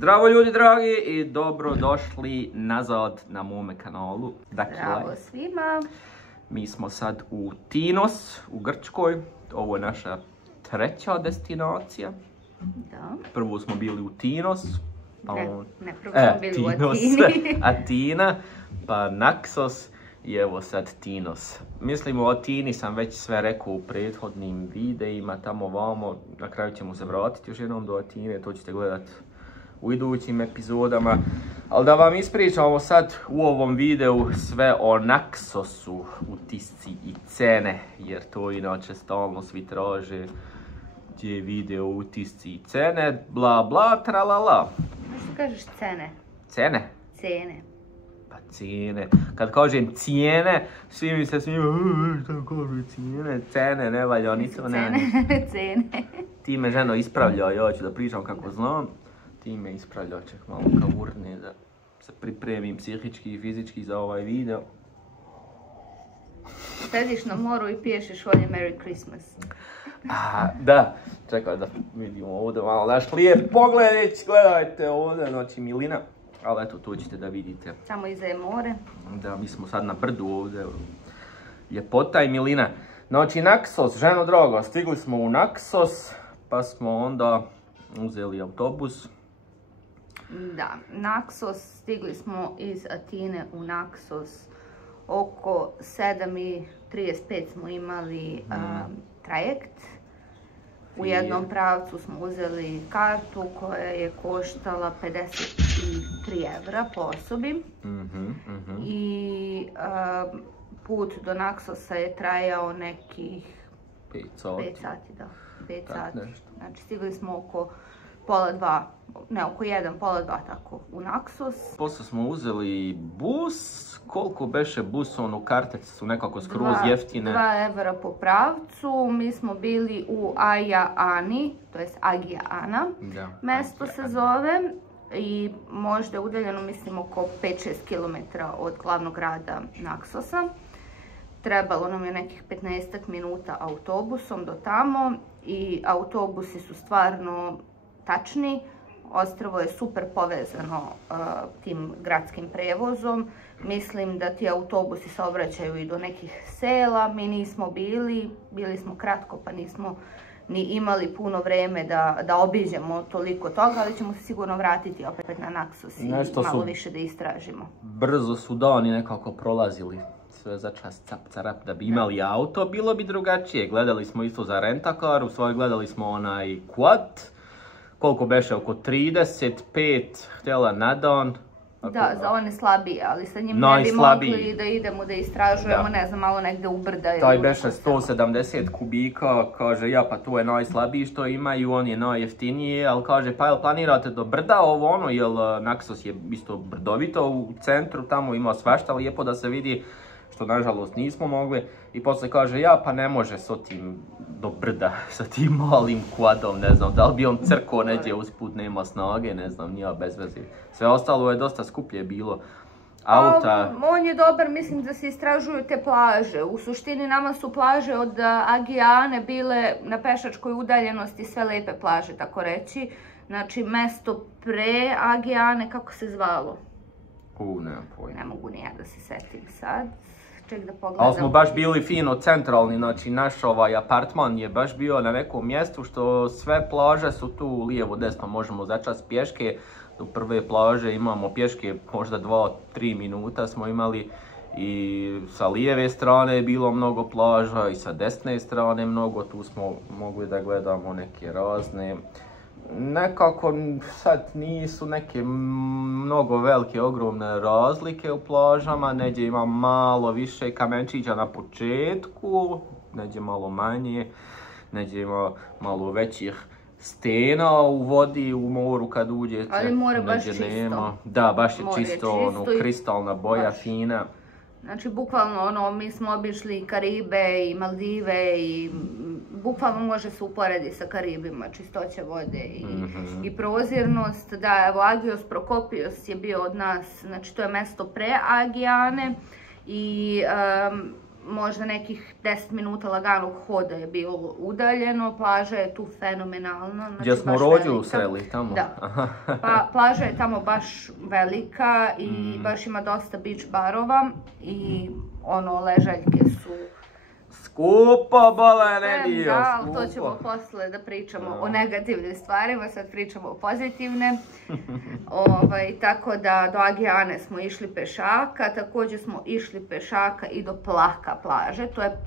Zdravo ljudi dragi i dobrodošli nazad na mome kanalu. Zdravo svima. Mi smo sad u Tinos u Grčkoj. Ovo je naša treća destinacija. Da. Prvo smo bili u Tinos. Pa ne, prvo smo bili u Atini. Atina, pa Naxos i evo sad Tinos. Mislim o Atini sam već sve rekao u prethodnim videima, tamo vamo. Na kraju ćemo se vratiti još jednom do Atine, to ćete gledati u idućim epizodama. Ali da vam ispričamo sad u ovom videu sve o Naxosu, utisci i cene, jer to inače stalno svi traže gdje je video utisci i cene, bla bla, tralala. Što kažeš cene? Cene? Cene. Pa cijene. Kad kažem cijene, svi mi se smiju, šta kaže cijene, cene, ne valja, ni to ne. Cene. Ti me ženo ispravlja, ja ću da pričam kako znam. Ti me ispravlja, ček malo kavurne da se pripremim psihički i fizički za ovaj video. Sediš na moru i piješ ovdje Merry Christmas. Da, čekaj da vidimo ovdje malo naš lijep pogledić, gledajte ovdje, znači milina. Ali eto, to ćete da vidite. Tamo iza je more. Da, mi smo sad na brdu ovdje. Ljepota i milina. Znači, Naxos, ženo drago, stigli smo u Naxos, pa smo onda uzeli autobus. Da, Naxos, stigli smo iz Atine u Naxos. Oko 7:35 smo imali trajekt. U jednom pravcu smo uzeli kartu koja je koštala 53 evra po osobi. I put do Naxosa je trajao nekih 5 sati. 5 sati, da. 5 sati. Znači stigli smo oko pola 2, ne, oko 1, pola 2 tako u Naxos. Poslije smo uzeli bus. Koliko beše bus, ono, karte su nekako skroz jeftine. 2 evra po pravcu. Mi smo bili u Agia Ani, to jest Agia Ana. Da, mesto se zove i možda je udaljeno, mislim, oko 5-6 km od glavnog grada Naxosa. Trebalo nam je nekih 15 minuta autobusom do tamo i autobusi su stvarno tačni. Ostrvo je super povezano tim gradskim prevozom. Mislim da ti autobusi se obraćaju i do nekih sela. Mi nismo bili smo kratko pa nismo ni imali puno vreme da obiđemo toliko toga, ali ćemo se sigurno vratiti opet na Naxos i malo više da istražimo. Brzo su dani nekako prolazili. Sve za čas cap carap, da bi imali auto, bilo bi drugačije. Gledali smo isto za rentakar, u svoj gledali smo onaj quad. Koliko beše, oko 35 htjela na dan. Da, za one slabije, ali sa njim ne bi mogli da idemo da istražujemo, ne znam, malo negde u brda. Taj beše 170 kubika, kaže ja pa to je najslabiji što imaju, on je najjeftiniji, ali kaže pa jel planirate do brda ovo ono, jel Naxos je isto brdovito u centru, tamo ima svašta lijepo da se vidi, što nažalost nismo mogli. I poslije kaže ja pa ne može s tim do brda, sa tim malim quadom, ne znam, da li bi on crko neđe usput, nema snage, ne znam, nija bez veze. Sve ostalo je dosta skuplje bilo. Auta... On je dobar, mislim da se istražuju te plaže. U suštini nama su plaže od Agia Ane bile na pešačkoj udaljenosti, sve lepe plaže, tako reći. Znači, mesto pre Agia Ane, kako se zvalo? Nemam pojma. Ne mogu ni ja da se setim sad. Ček da pogledam. Ali smo baš bili fino centralni, znači naš ovaj apartman je baš bio na nekom mjestu što sve plaže su tu lijevo desno, možemo začas pješke. Do prve plaže imamo pješke možda 2-3 minuta smo imali i sa lijeve strane je bilo mnogo plaža i sa desne strane mnogo, tu smo mogli da gledamo neke razne. Nekako sad nisu neke mnogo velike, ogromne razlike u plažama, neđe ima malo više kamenčića na početku, neđe malo manje, neđe ima malo većih stena u vodi, u moru kad uđete. Ali more baš čisto. Da, baš je čisto, ono, kristalna boja, fina. Znači, bukvalno, ono, mi smo obišli Karibe i Maldive i bukvalno može se uporediti sa Karibima, čistoća vode i prozirnost. Da, evo, Agios Prokopios je bio od nas, znači to je mesto pre Agia Ane i možda nekih 10 minuta laganog hoda je bilo udaljeno. Plaža je tu fenomenalna. Znači, gdje smo rođu sreli tamo? Da. Pa plaža je tamo baš velika i baš ima dosta beach barova i ležaljke su... Skupo, bolene dio, da, skupo. to ćemo posle da pričamo o negativnim stvarima, sad pričamo o pozitivne. Tako da do Agiane smo išli pešaka, također smo išli pešaka i do Plaka plaže, to je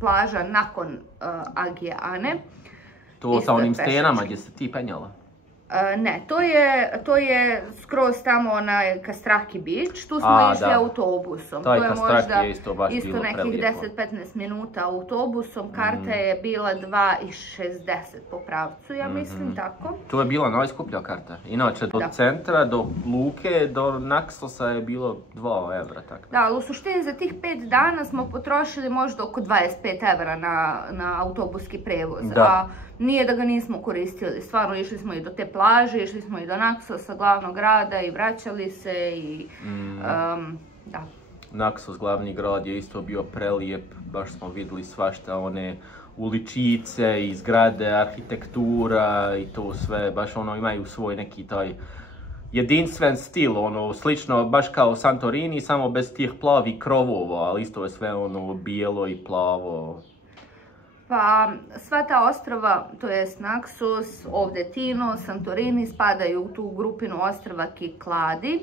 plaža nakon Agiane. To sa onim stenama gdje se ti penjala? Ne, to je skroz tamo Kastraki beach, tu smo išli autobusom. Taj to je Kastraki je isto baš isto bilo nekih prelijepo. 10-15 minuta autobusom, karta je bila 2,60 po pravcu, ja mislim, tako. To je bila najskuplja karta. Inače, do centra, do luke, do Naksosa je bilo 2 evra. Tako. Da, ali u suštini za tih 5 dana smo potrošili možda oko 25 evra na autobuski prevoz. Da. Nije da ga nismo koristili, stvarno išli smo i do te plaže, išli smo i do Naksosa, glavnog grada i vraćali se i da. Naksos, glavni grad, je isto bio prelijep, baš smo vidjeli svašta, one uličice i zgrade, arhitektura i to sve, baš imaju svoj neki taj jedinstven stil, slično baš kao Santorini, samo bez tih plavih krovova, ali isto je sve bijelo i plavo. Pa sva ta ostrava, to jest Naksos, ovdje Tino, Santorini, spadaju u tu grupinu ostrava Kikladi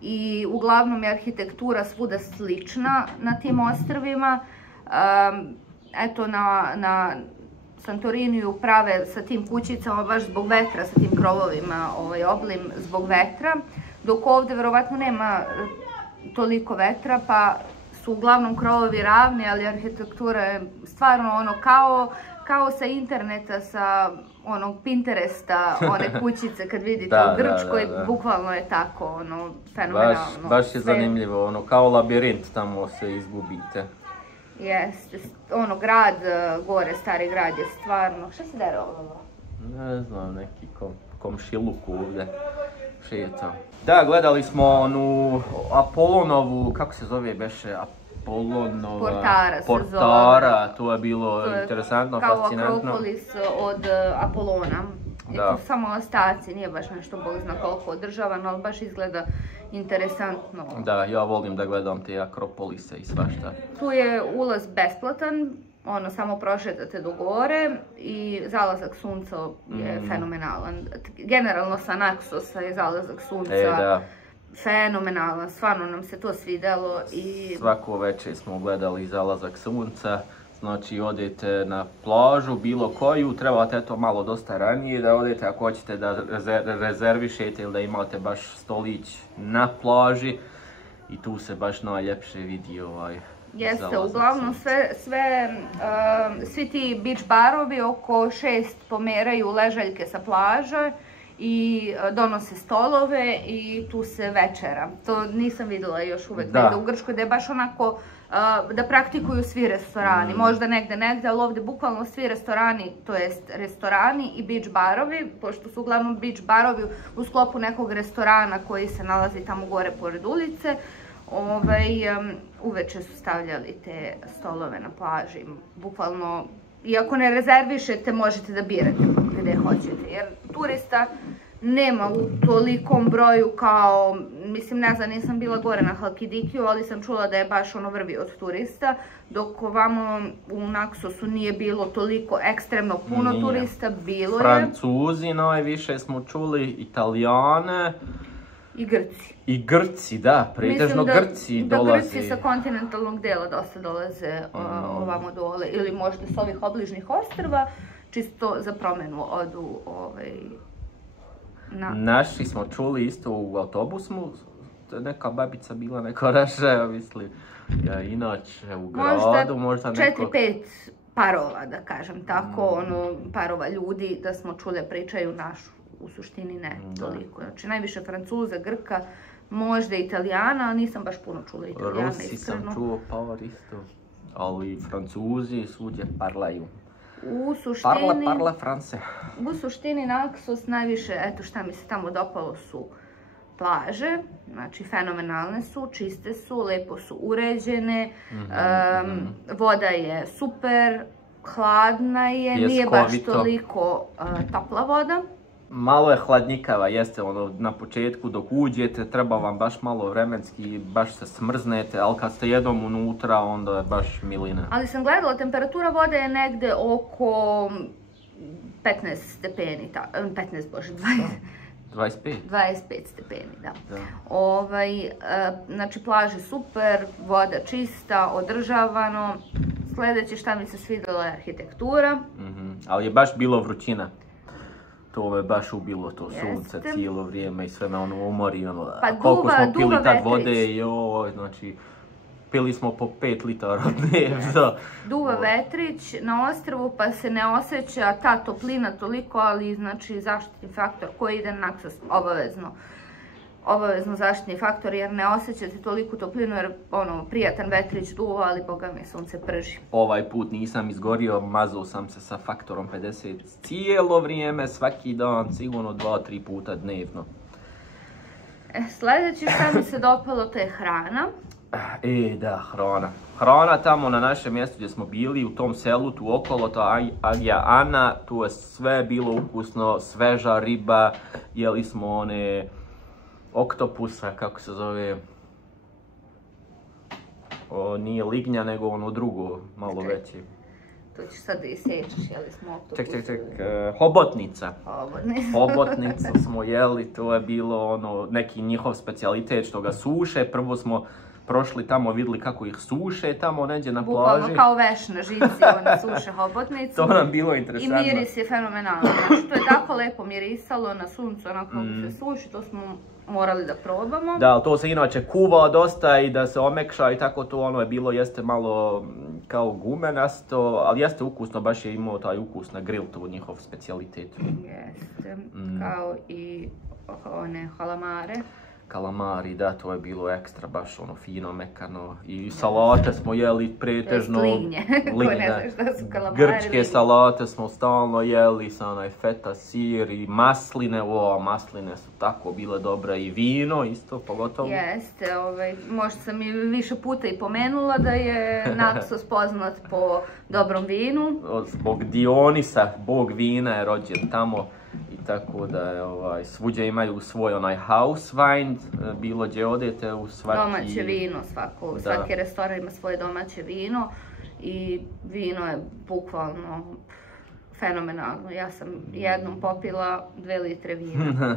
i uglavnom je arhitektura svuda slična na tim ostrvima. Eto, na Santoriniju prave sa tim kućicama baš zbog vetra, sa tim krovovima oblim zbog vetra, dok ovdje verovatno nema toliko vetra, pa su uglavnom krovovi ravni, ali arhitektura je stvarno kao sa interneta, sa Pinteresta, one kućice kad vidite u Grčkoj, bukvalno je tako, fenomenalno. Baš je zanimljivo, kao labirint, tamo se izgubite. Jeste, grad gore, stari grad je stvarno, šta se dere ovo? Ne znam, neki komšiluk ovdje šeta. Da, gledali smo onu Apolonovu, kako se zove beše, Portara, to je bilo interesantno, fascinantno. Kao Akropolis od Apolona. Samo ostaci, nije baš nešto bog zna koliko održavano, ali baš izgleda interesantno. Da, ja volim da gledam te Akropolise i svašta. Tu je ulaz besplatan, samo prošetate do gore i zalazak sunca je fenomenalan. Generalno sa Naksosa je zalazak sunca fenomenalan, stvarno nam se to svidjelo. Svako večer smo gledali zalazak sunca, znači odete na plažu bilo koju, trebate malo dosta ranije da odete ako hoćete da rezervišete ili da imate baš stolić na plaži i tu se baš najljepše vidi Jeste, uglavnom svi ti beach barovi oko 6 pomeraju ležaljke sa plaže i donose stolove i tu se večera. To nisam vidjela još uvek negdje u Grčkoj, da je baš onako da praktikuju svi restorani. Možda negdje, ali ovdje bukvalno svi restorani, to jest restorani i beach barovi, pošto su uglavnom beach barovi u sklopu nekog restorana koji se nalazi tamo gore pored ulice. Uveče su stavljali te stolove na plaži, bukvalno, iako ne rezervišete, možete da birate gdje hoćete, jer turista nema u tolikom broju kao, mislim, ne znam, nisam bila gore na Halkidikiju, ali sam čula da je baš vrvi od turista, dok ovamo u Naksosu nije bilo toliko ekstremno puno turista, bilo je. Francuzi najviše smo čuli, Italijane. I Grci. I Grci, da, pretežno Grci dolaze. Mislim da Grci sa kontinentalnog dela dosta dolaze ovamo dole, ili možda s ovih obližnih ostrva, čisto za promjenu odu Naši smo čuli isto u autobusu, neka babica bila neko raše, mislim, inače u gradu možda neko... 4-5 parova, da kažem tako, parova ljudi da smo čuli pričaju našu. U suštini ne toliko. Znači najviše Francuza, Grka, možda Italijana, ali nisam baš puno čula Italijana, Rusi iskreno. sam čuo par isto, ali Francuzi svudje parlaju. U suštini... Parla France. U suštini Naksos najviše, eto šta mi se tamo dopalo su plaže, znači fenomenalne su, čiste su, lepo su uređene, voda je super, hladna je, nije baš toliko topla voda. Malo je hladnjikava, jeste ono na početku dok uđete, treba vam baš malo vremenski, baš se smrznete, ali kad ste jednom unutra onda je baš milina. Ali sam gledala, temperatura vode je negde oko 15 stepeni, 25 stepeni, da. Znači plaže super, voda čista, održavano. Sljedeće šta mi se svidjela je arhitektura. Ali je baš bilo vrućina. To me baš ubilo, to sunce cijelo vrijeme i sve me ono umori. Pa koliko smo pili tad vode, znači pili smo po 5 litara dnevno. Duva vetrić na ostrvu pa se ne osjeća ta toplina toliko, ali znači zaštitni faktor koji ide na Naxos obavezno zaštitni faktor jer ne osjećate toliku toplinu jer prijatan vetrić duva, ali boga mi sunce prži. Ovaj put nisam izgorio, mazao sam se sa faktorom 50 cijelo vrijeme, svaki dan, sigurno 2-3 puta dnevno. Sljedeće što mi se dopalo to je hrana. Da, hrana. Hrana tamo na našem mjestu gdje smo bili, u tom selu, tu okolo, to Agija Ana, tu je sve bilo ukusno, sveža riba, jeli smo one oktopusa, kako se zove, nije lignja, nego ono drugo, malo veće. To ćeš sad da isječeš, jeli smo oktopus. Ček, hobotnica. Hobotnicu smo jeli, to je bilo neki njihov specijalitet što ga suše, prvo smo prošli tamo, vidjeli kako ih suše tamo neđe na plaži. Bukvalno kao veš na žici, oni suše hobotnicu. To nam bilo interesantno. I miris je fenomenalno. Znači, to je tako lepo mirisalo na suncu, onako kako se suši, to smo morali da probamo. Da, to se inače kuva dosta i da se omekša i tako to je bilo, jeste malo kao gumenasto, ali jeste ukusno, baš je imao taj ukus na grill, to njihov specijalitet. Jeste, kao i one halamare. Kalamari, da, to je bilo ekstra, baš fino, mekano. I salate smo jeli pretežno. To je lignje, ko ne znaš šta su kalamari. Grčke salate smo stalno jeli sa feta, sir i masline. Masline su tako bile dobre i vino isto, pogotovo. Jeste, možda sam i više puta i pomenula da je Naxos poznat po dobrom vinu. Zbog Dionisa, bog vina je rođen tamo. Tako da je, svuđe imaju svoj house wine, bilo gdje odete u svaki... Domaće vino, svaki restoran ima svoje domaće vino i vino je bukvalno fenomenalno. Ja sam jednom popila 2 litre vina.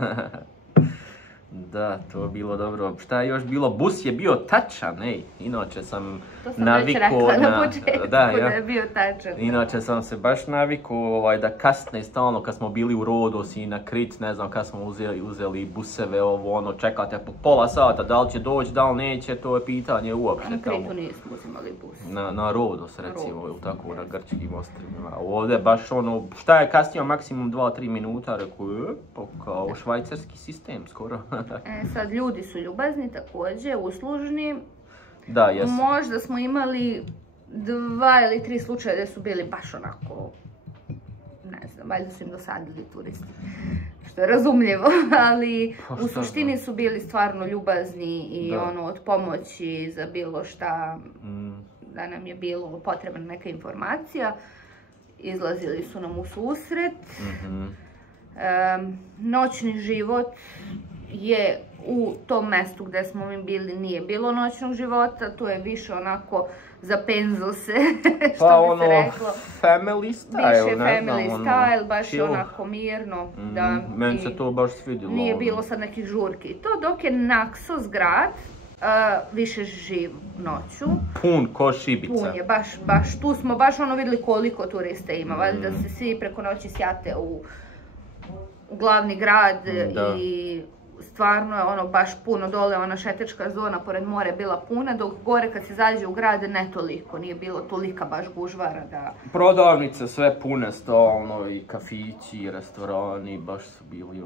Da, to je bilo dobro. Šta je još bilo? Bus je bio tačan, inače sam navikao... To sam već rekla na početku da je bio tačan. Inače sam se baš navikao da kasne stalno kad smo bili u Rodos i na Krit, ne znam kad smo uzeli buseve, čekate po pola sata, da li će doći, da li neće, to je pitanje uopšte. Na Kritu nismo uzimali bus. Na Rodos recimo, tako na grčkim ostrvima. Ovdje baš šta je kasnije, maksimum 2-3 minuta, rekao, kao švajcarski sistem skoro. Sad ljudi su ljubazni također, uslužni. Da, jesu. Možda smo imali 2 ili 3 slučaja gdje su bili baš onako, ne znam, valjda su im dosadili turisti. Što je razumljivo, ali u suštini su bili stvarno ljubazni i od pomoći za bilo šta, da nam je bilo potrebna neka informacija. Izlazili su nam u susret. Noćni život je u tom mjestu gdje smo mi bili, nije bilo noćnog života, to je više onako za penzose, što bi se reklo. Family style, više family style, baš je onako mirno. Meni se to baš svidjelo. Nije bilo sad nekih žurki. To dok je Naxos grad, više živ noću. Pun ko šibica. Pun je, baš, tu smo baš vidjeli koliko turista ima, valjda se svi preko noći sjate u glavni grad i stvarno je baš puno dole, ona šetečka zona pored mora je bila puna, dok gore kad se zađe u grad ne toliko, nije bilo tolika baš gužvara da... Prodavnice sve pune stalno i kafići i restorani, baš su bili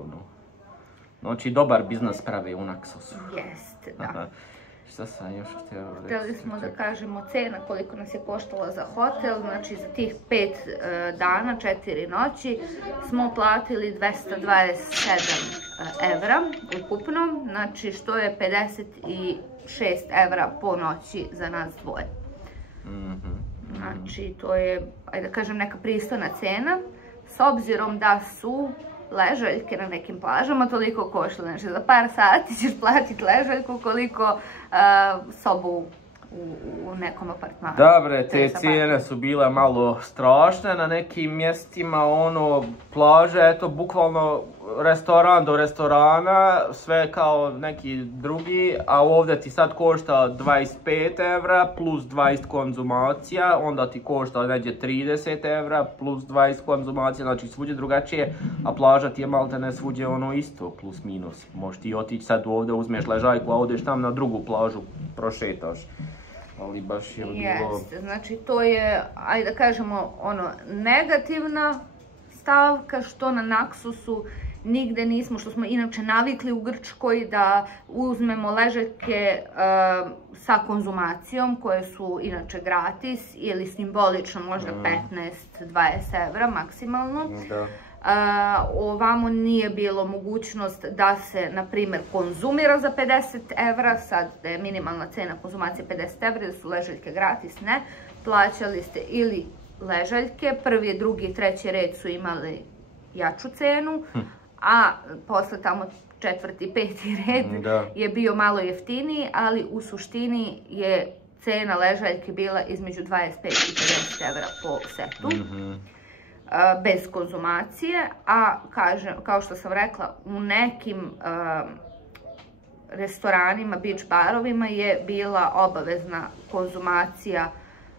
Znači dobar biznis prave u Naxosu. Jeste, da. Šta sam još htio reći? Htjeli smo da kažemo cena koliko nas je koštala za hotel, znači za tih 5 dana, 4 noći smo platili 227 evra ukupno, znači što je 56 evra po noći za nas dvoje. Znači to je, ajde da kažem, neka pristojna cena, s obzirom da su ležaljke na nekim plažama toliko koštale. Znači za par sati ćeš platiti ležaljku koliko sobu u nekom apartmanu. Dobre, te cijene su bile malo strašne na nekim mjestima, ono, plaže, eto, bukvalno restoran do restorana, sve kao neki drugi, a ovdje ti sad košta 25 evra plus 20 konzumacija, onda ti košta neđe 30 evra plus 20 konzumacija, znači svuđe drugačije, a plaža ti je malte ne svuđe ono isto, plus minus. Možeš ti otići sad ovdje, uzmeš ležajku, a odeš tam na drugu plažu, prošetaš. Ali baš je bilo... Jeste, znači to je, ajde da kažemo, ono, negativna stavka što na Naxosu nigde nismo, što smo inače navikli u Grčkoj da uzmemo ležaljke sa konzumacijom koje su inače gratis ili simbolično možda 15-20 evra maksimalno. Da. Ovamo nije bilo mogućnost da se, na primjer, konzumira za 50 evra, sad da je minimalna cena konzumacije 50 evra, da su ležaljke gratis, ne. Plaćali ste ili ležaljke, prvi, drugi, treći red su imali jaču cenu, a posle tamo četvrti, peti red je bio malo jeftiniji, ali u suštini je cena ležaljke bila između 25 i 50 evra po setu. Bez konzumacije, a kažem, kao što sam rekla, u nekim restoranima, beach barovima je bila obavezna konzumacija,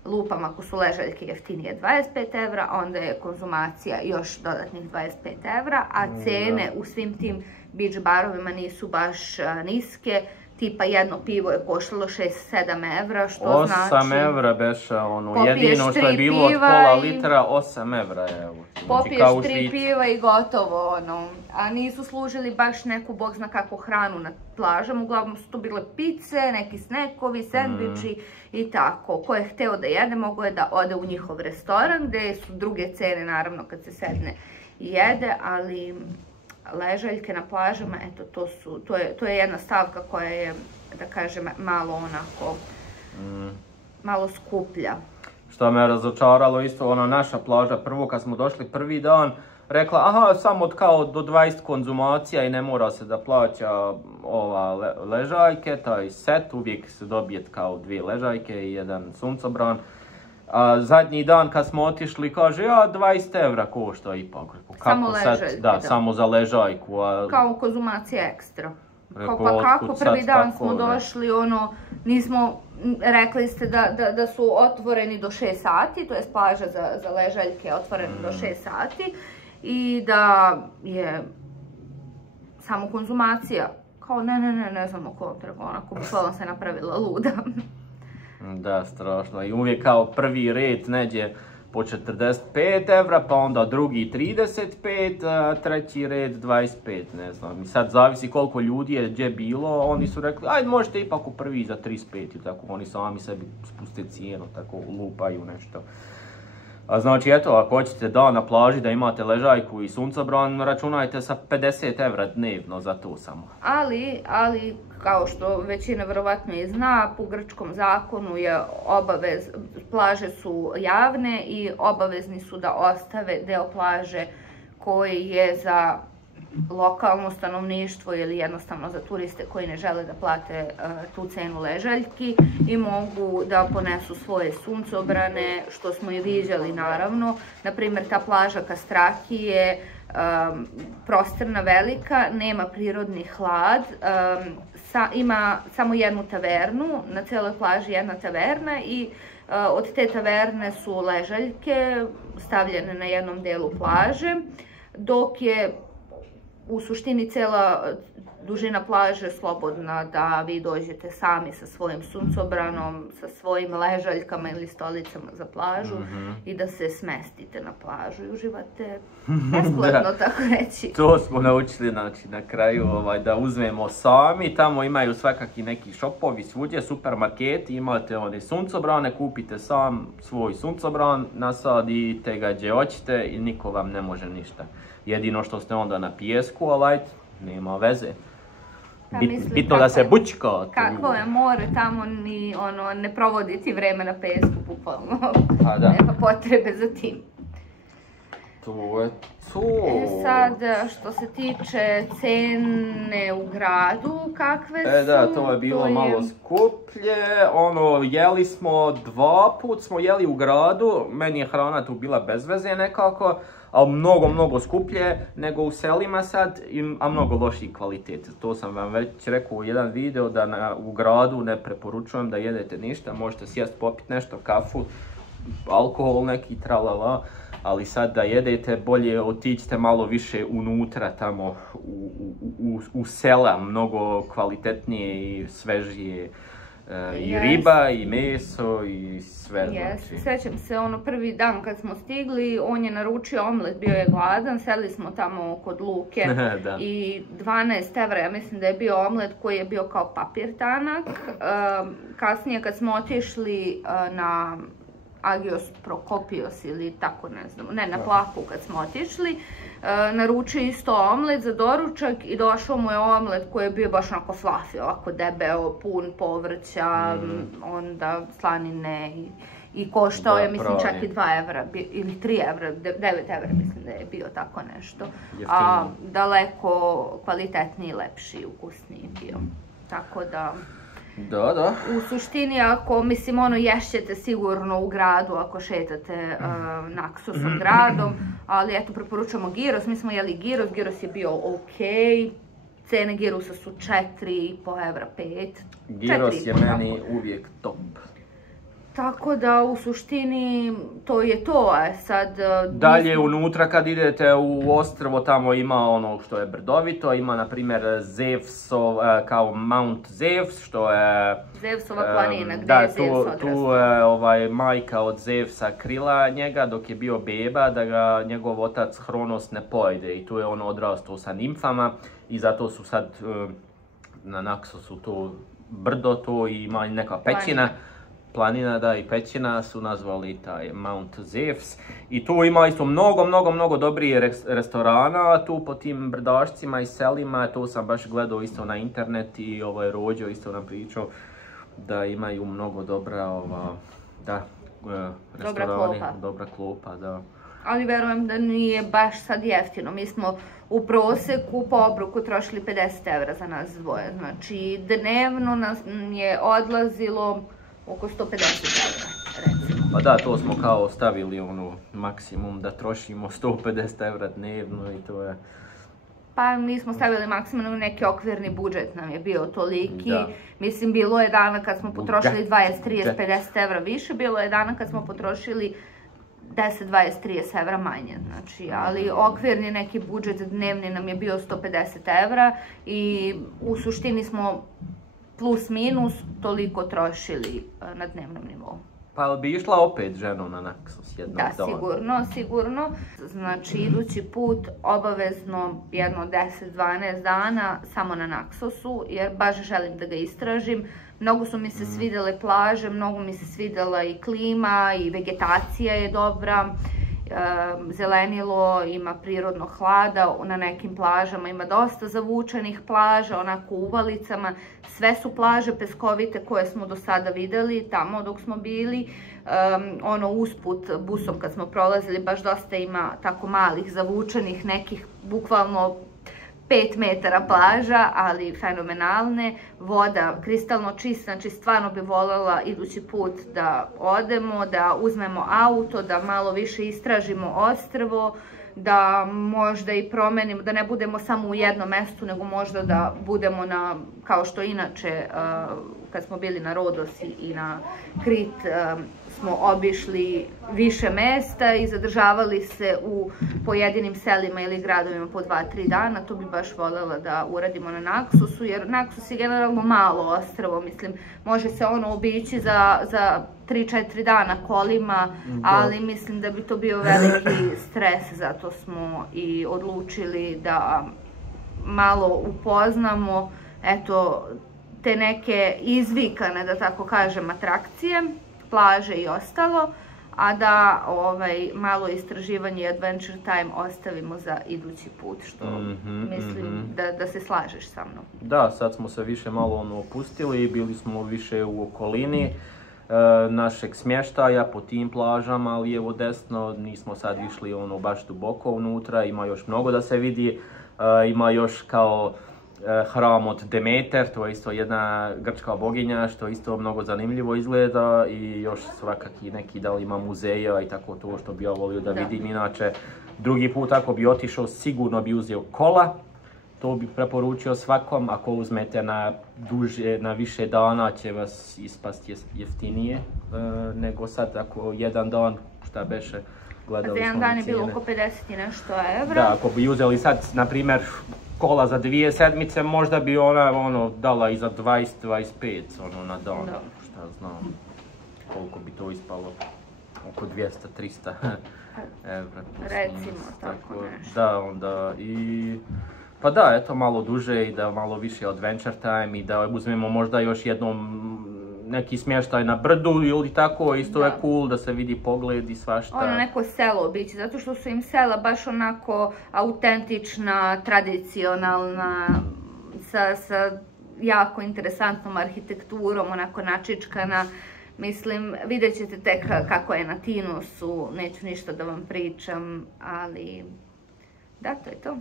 lupam ako su ležaljke jeftinije 25 evra, onda je konzumacija još dodatnih 25 evra, a cene u svim tim beach barovima nisu baš niske. Tipa jedno pivo je koštalo 6-7 evra, što znači... 8 evra beše, ono, jedino što je bilo od pola litra, 8 evra je. Popiješ 3 piva i gotovo, ono. A nisu služili baš neku bog zna kakvu hranu na plažama, uglavnom su to bile pice, neki snekovi, sendviči i tako. Ko je hteo da jede, mogo je da ode u njihov restoran, gde su druge cene, naravno, kad se sedne i jede, ali... ležaljke na plažama, eto, to je jedna stavka koja je, da kažem, malo onako, malo skuplja. Što me razočaralo isto, ona naša plaža, prvo kad smo došli prvi dan, rekla, aha, samo kao do 20 konzumacija i ne mora se da plaća ova ležaljke, taj set, uvijek se dobije kao 2 ležaljke i 1 suncobran. A zadnji dan kad smo otišli, kaže, ja, 20 evra košta ipak. Samo ležaljke, da. Samo za ležaljku. Kao konzumacija ekstra. Pa kako prvi dan smo došli, ono, nismo, rekli ste da su otvoreni do 6 sati, to je plaža za ležaljke otvorena do 6 sati i da je samo konzumacija. Kao ne znam o kom trgu, onako bukvalno se napravila luda. Da, strašno. I uvijek kao prvi red neđe po 45 evra, pa onda drugi 35, treći red 25, ne znam. I sad zavisi koliko ljudi je gdje bilo, oni su rekli, ajde možete ipak u prvi za 35 i tako, oni sami sebi spuste cijenu, tako lupaju nešto. A znači, eto, ako hoćete dan na plaži da imate ležajku i suncobran, računajte sa 50 evra dnevno za to samo. Ali, kao što većina vjerovatno i zna, po grčkom zakonu je plaže su javne i obavezni su da ostave deo plaže koji je za lokalno stanovništvo ili jednostavno za turiste koji ne žele da plate tu cenu ležaljki i mogu da ponesu svoje suncobrane, što smo i viđali naravno. Naprimjer, ta plaža Kastraki je prostrna, velika, nema prirodni hlad, ima samo jednu tavernu, na cijeloj plaži jedna taverna i od te taverne su ležaljke stavljene na jednom delu plaže, dok je u suštini cela dužina plaže slobodna, da vi dođete sami sa svojim suncobranom, sa svojim ležaljkama ili stolicama za plažu i da se smestite na plažu i uživate besplatno, tako reći. To smo naučili, znači, na kraju da uzmemo sami, tamo imaju svakakvi neki šopovi, svuđe, supermarketi, imate one suncobrane, kupite sam svoj suncobran, nasadite ga gdje hoćete i niko vam ne može ništa. Jedino što ste onda na pijesku, ali nema veze. Bitno da se bučka. Kakvo je more, tamo ni ne provoditi vreme na pesku, bukvalno. Nema potrebe za tim. To je to. Sad, što se tiče cene u gradu, kakve su? Da, to je bilo malo skuplje. Jeli smo 2 put, smo jeli u gradu. Meni je hrana tu bila bez veze nekako, ali mnogo skuplje nego u selima sad, a mnogo lošiji kvalitet. To sam vam već rekao u jedan video da u gradu ne preporučujem da jedete ništa. Možete sjest, popit nešto, kafu, alkohol neki, tralala. Ali sad da jedete, bolje otiđite malo više unutra tamo u sela, mnogo kvalitetnije i svežije. I riba, i meso, i sve. Znači. Sjećam se, prvi dan kad smo stigli, on je naručio omlet, bio je gladan, seli smo tamo kod Luke i 12 evra, ja mislim da je bio omlet koji je bio kao papir tanak. Kasnije kad smo otišli na Agios Prokopios ili tako, ne znam, na Plaku kad smo otišli, naručio isto omlet za doručak i došao mu je omlet koji je bio baš onako fluffy, ovako debeo, pun povrća, onda slanine i koštao je, mislim, čak i 2 evra ili 3 evra, 9 evra mislim da je bio tako nešto, a daleko kvalitetniji, lepši i ukusniji bio, tako da... Da. U suštini, ako, mislim, ješćete sigurno u gradu ako šetate Naksosom gradom, ali eto, preporučujemo gyros, mi smo jeli gyros je bio okej, cene gyrosa su 4,5 evra, 5. Gyros je meni uvijek top. Tako da, u suštini, to je to, sad... Dalje unutra kad idete u ostrvo, tamo ima ono što je brdovito, ima na primjer Zeusov, kao Mount Zeus, što je... Zeusova planina, gdje je Zeus odrastao. Tu je majka od Zeusa krila njega dok je bio beba, da ga njegov otac Hronos ne pojede i tu je on odrastao sa nimfama i zato su sad na Naksosu to brdo, to ima neka pećina. Planina, da, i pećina su nazvali taj Mount Zeus. I tu ima isto mnogo dobrih restorana, tu po tim brdašcima i selima, to sam baš gledao isto na internet i Rođo isto nam pričao da imaju mnogo restorani, dobra klopa, da. Ali verujem da nije baš sad jeftino, mi smo u proseku po obroku trošili 50 evra za nas dvoje, znači dnevno nas je odlazilo oko 150 evra, recimo. Pa da, to smo kao stavili maksimum da trošimo 150 evra dnevno i to je... Pa nismo stavili maksimum, neki okvirni budžet nam je bio toliki. Mislim, bilo je dana kad smo potrošili 20, 30, 50 evra više, bilo je dana kad smo potrošili 10, 20, 30 evra manje, znači, ali okvirni neki budžet dnevni nam je bio 150 evra i u suštini smo plus minus toliko trošili na dnevnom nivou. Pa bi išla opet ženo na Naksos jednog dana? Da, sigurno. Znači, idući put obavezno jedno 10-12 dana samo na Naksosu, jer baš želim da ga istražim. Mnogo su mi se svidjele plaže, mnogo mi se svidjela i klima i vegetacija je dobra. Zelenilo, ima prirodno hlada, na nekim plažama ima dosta zavučenih plaža, onako u uvalicama. Sve su plaže peskovite koje smo do sada vidjeli tamo dok smo bili. Usput busom kad smo prolazili baš dosta ima tako malih zavučenih nekih bukvalno 5 metara plaža, ali fenomenalne, voda kristalno čista, znači stvarno bi voljela idući put da odemo, da uzmemo auto, da malo više istražimo ostrvo, da možda i promenimo, da ne budemo samo u jednom mjestu, nego možda da budemo na, kao što inače kad smo bili na Rodos i na Krit, smo obišli više mesta i zadržavali se u pojedinim selima ili gradovima po 2-3 dana. To bi baš voljela da uradimo na Naxosu, jer Naxos je generalno malo ostrvo, mislim, može se ono obići za 3-4 dana kolima, ali mislim da bi to bio veliki stres, zato smo i odlučili da malo upoznamo, eto, te neke izvikane, da tako kažem, atrakcije, plaže i ostalo, a da malo istraživanje i adventure time ostavimo za idući put, što mislim da se slažeš sa mnom. Da, sad smo se više malo opustili, bili smo više u okolini našeg smještaja po tim plažama, lijevo desno, nismo sad išli baš duboko unutra, ima još mnogo da se vidi, ima još kao hram od Demeter, to je isto jedna grčka boginja što isto mnogo zanimljivo izgleda i još svakaki neki da li ima muzeja i tako to što bi ja volio da vidim. Inače, drugi put ako bi otišao sigurno bi uzeo kola, to bi preporučio svakom, ako uzmete na više dana će vas ispasti jeftinije nego sad ako jedan dan, šta beše, gledali smo jedan dan je bilo oko 50 i nešto evra. Da, ako bi uzeli sad, na primjer, kola za 2 sedmice, možda bi ona dala i za 20-25 na dan, šta znam, koliko bi to ispalo, oko 200-300 evra. Recimo, tako nešto. Da, onda pa da, eto, malo duže i da malo više adventure time i da uzmemo možda još jednom neki smještaj na brdu ili tako, isto je cool da se vidi pogled i svašta. Neko selo obići, zato što su im sela baš onako autentična, tradicionalna, sa jako interesantnom arhitekturom, onako načičkana. Mislim, vidjet ćete tek kako je na Tinosu, neću ništa da vam pričam, ali da, to je to.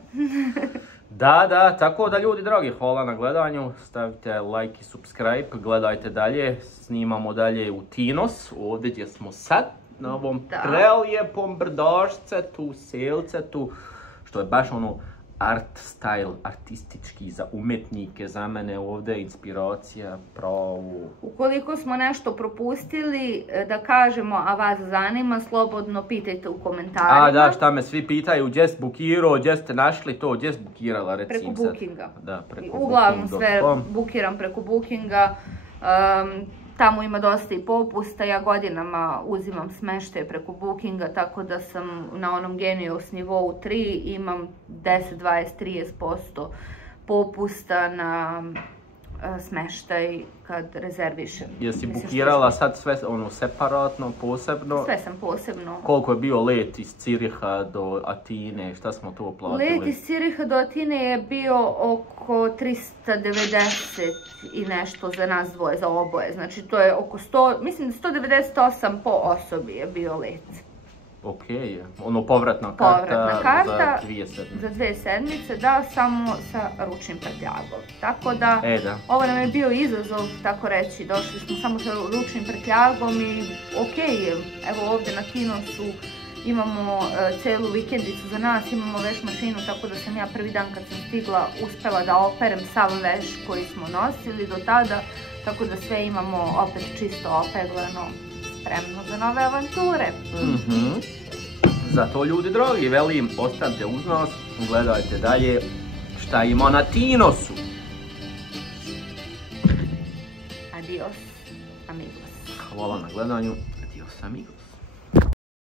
Da, tako da ljudi dragi, hvala na gledanju, stavite like i subscribe, gledajte dalje, snimamo dalje u Tinos, ovdje gdje smo sad, na ovom prelijepom brdašcetu, selcetu, što je baš art style, artistički za umjetnike, za mene ovdje inspiracija pravu. Ukoliko smo nešto propustili da kažemo, a vas zanima, slobodno pitajte u komentarima. A da, šta me svi pitaju, gdje ste bukirao, gdje ste našli to, gdje ste bukirala, recimo sad. Preko Bookinga. Da, preko Uglavnom sve bukiram preko Bookinga. Tamo ima dosta i popusta, ja godinama uzimam smještaj preko Bookinga, tako da sam na onom Genius nivou 3, imam 10, 20, 30% popusta na smještaj kad rezervišem. Jesi bukirala sad sve separatno, posebno? Sve sam posebno. Koliko je bio let iz Ciriha do Atine, šta smo to platili? Let iz Ciriha do Atine je bio oko 390 i nešto za nas dvoje, za oboje. Znači to je oko 100, mislim 198 po osobi je bio let. Ok, povratna karta za 2 sedmice. Za 2 sedmice, da, samo sa ručnim prtljagom. Tako da, ovo nam je bio izazov, tako reći, došli smo samo sa ručnim prtljagom i ok je, evo ovdje na Tinosu imamo celu vikendicu za nas, imamo veš mašinu, tako da sam ja prvi dan kad sam stigla uspela da operem sav veš koji smo nosili do tada, tako da sve imamo opet čisto opeglano, spremno za nove avanture. Zato ljudi dragi, velim, ostanite uz nas, gledajte dalje šta ima na Tinosu. Adios, amigos. Hvala na gledanju, adios amigos.